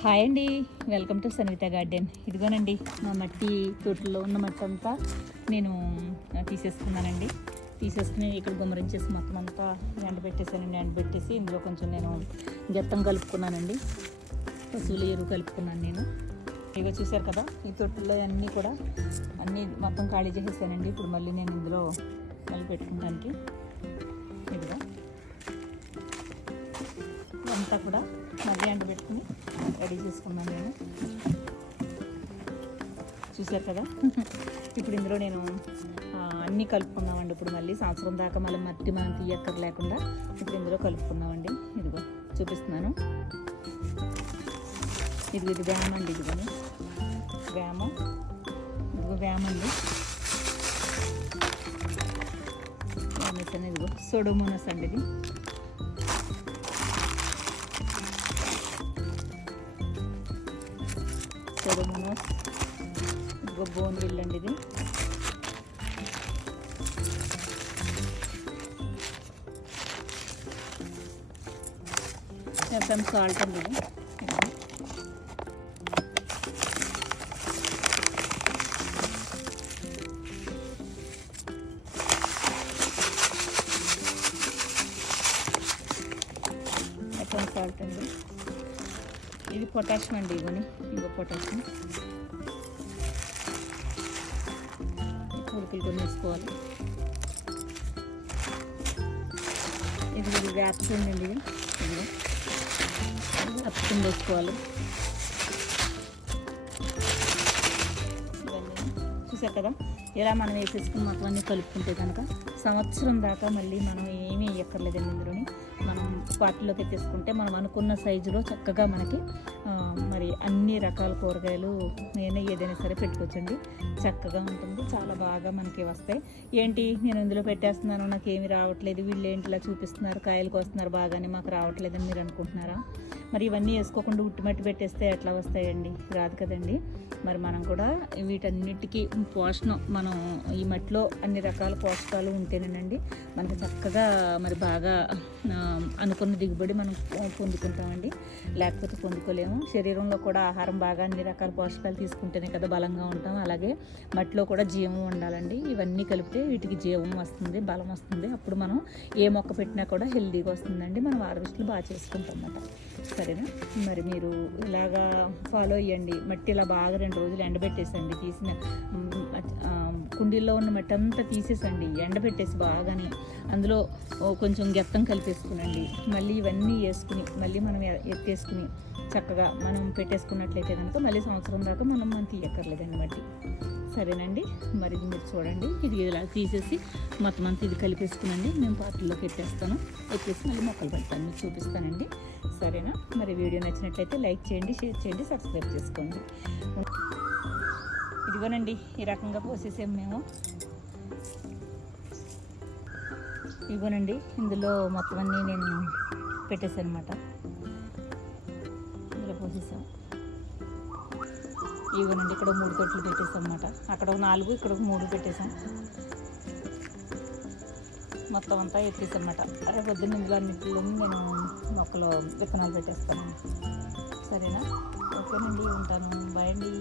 Hi అండి, welcome to Sanvitha garden. ఇదిగోనండి మా మట్టి తోటలో ఉన్న మట్టి అంతా నేను తీసేసుకున్నానండి. తీసేసుకుని ఇక్కడ గుమ్మరించేసి మొత్తం అంతా ఎండబెట్టేసి ఇందులో కొంచెం నేను గెత్తం కలుపుకున్నానండి, పశువుల ఎరువు కలుపుకున్నాను నేను. ఇక చూశారు కదా, ఈ తొట్టులో అన్నీ కూడా మొత్తం ఖాళీ చేసేసానండి. ఇప్పుడు మళ్ళీ నేను ఇందులో మళ్ళీ పెట్టుకోవడానికి ఇదిగా అంతా కూడా మళ్ళీ ఎండబెట్టుకుని రెడీ చేసుకున్నాను నేను. చూసారు కదా, ఇప్పుడు ఇందులో నేను అన్నీ కలుపుకున్నామండి. ఇప్పుడు మళ్ళీ సంవత్సరం దాకా మళ్ళీ మట్టి మనం తీయక్కర లేకుండా ఇప్పుడు ఇందులో కలుపుకున్నామండి. ఇదిగో చూపిస్తున్నాను. ఇది వేమ అండి, ఇదిగోని వేమ అండి. ఇదిగో సోడోమోనస్ అండి, ఇది సోడోమోనస్. ఇదిగో బోన్విల్ అండి, ఇది ఎఫ్ఎం సాల్ట్ అండి, ఇది ఎఫ్ఎం సాల్ట్ అండి. ఇది పొటాషియం అండి, ఇదిగో పొటాషియం. ఉడుకులు కొన్ని వేసుకోవాలి. ఇది వేపుతుంది అండి, ఇది వేపుతుంది వేసుకోవాలి. చూసారు కదా, ఇలా మనం వేసేసుకుని మొత్తం అన్నీ కలుపుకుంటే కనుక సంవత్సరం దాకా మళ్ళీ మనం ఏమీ వేయక్కర్లేదండి. ఇందులోని మనం పాటిలోకి ఎత్తేసుకుంటే మనం అనుకున్న సైజులో చక్కగా మనకి మరి అన్ని రకాల కూరగాయలు ఏదైనా సరే పెట్టుకోవచ్చండి. చక్కగా ఉంటుంది, చాలా బాగా మనకి వస్తాయి. ఏంటి నేను ఇందులో పెట్టేస్తున్నాను, నాకు ఏమి రావట్లేదు, వీళ్ళు ఏంటి ఇలా చూపిస్తున్నారు, కాయలకు వస్తున్నారు బాగానే, మాకు రావట్లేదని మీరు అనుకుంటున్నారా? మరి ఇవన్నీ వేసుకోకుండా ఉట్టిమట్టి పెట్టేస్తే ఎట్లా వస్తాయండి? రాదు కదండి. మరి మనం కూడా వీటన్నిటికీ పోషణం, మనం ఈ మట్టిలో అన్ని రకాల పోషకాలు ఉంటేనేనండి మనకు చక్కగా మరి బాగా అనుకున్న దిగుబడి మనం పొందుకుంటామండి. లేకపోతే పొందుకోలేము. శరీరంలో కూడా ఆహారం బాగా అన్ని రకాల పోషకాలు తీసుకుంటేనే కదా బలంగా ఉంటాం. అలాగే మట్టిలో కూడా జీవం ఉండాలండి. ఇవన్నీ కలిపితే వీటికి జీవం వస్తుంది, బలం వస్తుంది. అప్పుడు మనం ఏ మొక్క పెట్టినా కూడా హెల్దీగా వస్తుందండి. మనం హార్వెస్ట్లు బాగా చేసుకుంటాం అన్నమాట. సరేనా? మరి మీరు ఇలాగా ఫాలో అయ్యండి. మట్టి ఇలా బాగా 2 రోజులు ఎండబెట్టేసండి. తీసిన కుండీల్లో ఉన్న మట్టి అంతా తీసేసండి, ఎండబెట్టేసి బాగానే అందులో కొంచెం గెత్తం కలిపేసుకునండి. మళ్ళీ ఇవన్నీ వేసుకుని మళ్ళీ మనం ఎత్తేసుకుని చక్కగా మనం పెట్టేసుకున్నట్లయితే కనుక మళ్ళీ సంవత్సరం దాకా మనం తీయక్కర్లేదండి మట్టి. సరేనండి? మరి ఇది మీరు చూడండి, ఇది ఇలా తీసేసి మొత్తం అంతా ఇది కలిపేసుకునండి. నేను పాత్రలోకి ఎత్తేసి మళ్ళీ మొక్కలు పెడతాను, మీకు చూపిస్తానండి. సరేనా? మరి వీడియో నచ్చినట్లయితే లైక్ చేయండి, షేర్ చేయండి, సబ్స్క్రైబ్ చేసుకోండి. ఇదిగోనండి, ఈ రకంగా పోసేసాము మేము. ఇదిగోనండి, ఇందులో మొత్తం అన్నీ నేను పెట్టేసాను అనమాట. ఇందులో పోసేసాం. ఇదిగోనండి, ఇక్కడ 3 తొట్లు పెట్టేసాం అనమాట. అక్కడ 4, ఇక్కడ 3 పెట్టేసాం. మొత్తం అంతా ఎత్తేసాం అనమాట. రేపు పొద్దున్న ఇందులో అన్నింటిలో నేను మొక్కలో విత్తనాలు పెట్టేస్తాను. సరేనా? ఓకేనండి, ఉంటాను. బాయ్ అండి.